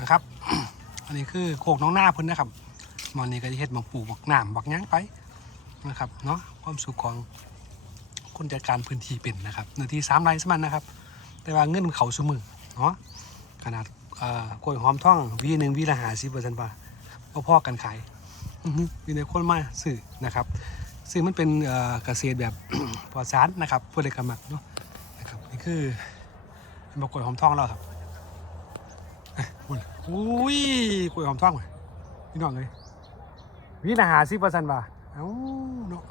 นะครับ อันนี้คือโคกน้องหน้าเพิ่นนะครับมอนนี้ก็จะเฮ็ดหมองปูกบักน้ำบักยั้งไปนะครับเนาะความสุขของคนจัดการพื้นที่เป็นนะครับเนื้อที่สามไร่สมันนะครับ แต่ว่าเงินมันเขาสมือเนาะขนาดกล้วยหอมท่องวีหนึ่งวีละหาสิบเปอร์เซ็นต์ว่าก็พอกันขายอื้อหือมีในคนมาซื้อนะครับซื้อมันเป็นเกษตรแบบปลอดสารนะครับเพื่อได้กำมักเนาะนะครับนี่คือเป็นกล้วยหอมท่องแล้วครับ คุณอุ้ยกล้วยหอมท่องว่ะพี่น้องเลยวีละหาสิบเปอร์ซ็นต์ว่าเอ้าเนาะ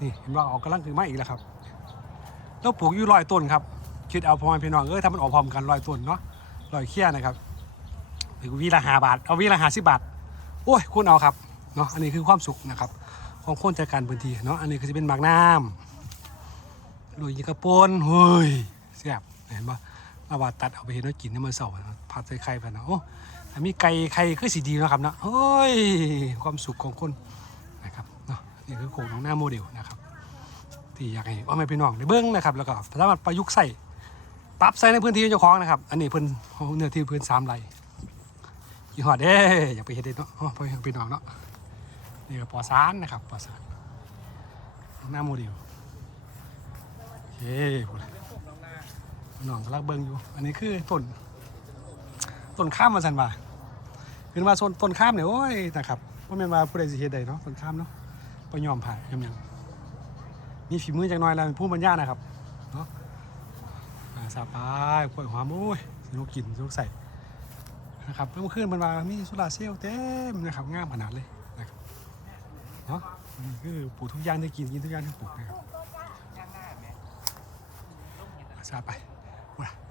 นี่เห็นว่าออกกำลังคือมาอีกแล้วครับแล้วปลูกอยู่ร้อยต้นครับคิดเอาพอแม่พี่น้องเอ้ยถ้ามันออกพร้อมกันร้อยต้นเนาะร้อยเขี้ยนะครับหรือวีละหาบาทเอาวีละหาสิบบาทโอ้ยคุณเอาครับเนาะอันนี้คือความสุขนะครับของคนจัดการพื้นที่เนาะอันนี้คือจะเป็นหมากน้ำลุยยิงกระปนเฮ้ยเสียบเห็นปะ มาว่าตัดเอาไปเห็นว่ากินเนี่ยมันเสาร์ผัดใส่ไข่ไปนะโอ้มีไก่ไข่คือสีดีนะครับเนาะเฮ้ยความสุขของคนนะครับเนาะนี่คือโครงของหน้าโมเดลนะครับ ที่อยากให้พ่อแม่พี่น้องได้เบิ้งนะครับ แล้วก็สามารถประยุกต์ใส่ปรับใส่ในพื้นที่เจ้าของนะครับ อันนี้เพิ่นเอาเนื้อที่พื้นสามไร่ยี่ห้อเด้อยากไปเห็นเด้เนาะอ๋อพ่อแม่พี่น้องเนาะนี่ก็ปอสารนะครับปอสารหน้าโมเดลโอเค น้องกำลังเบิ้งอยู่ อันนี้คือต้นต้นข้ามมาสันว่าคือมาโซนต้นข้ามเนี่ยโอ้ยนะครับว่าแม่นว่าผู้ใดสิเฮ็ดได้เนาะต้นข้ามเนาะบ่ยอมผ่านยำยังมีฝีมือจากหน้อยแล้วเป็นผู้บรรยานะครับเนาะอ่าสาปายกล้วยหอมโอ้ยสนุกกินสนุกใส่นะครับเมื่อคืนมันมามีโซลาร์เซลเต็มนะครับงามขนาดเลยนะครับเนาะนี่คือปลูกทุกอย่างที่กินกินทุกอย่างที่ปลูกนะครับสาไป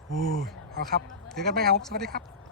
โอ้ยเอาครับเจอกันไหมครับ สวัสดีครับ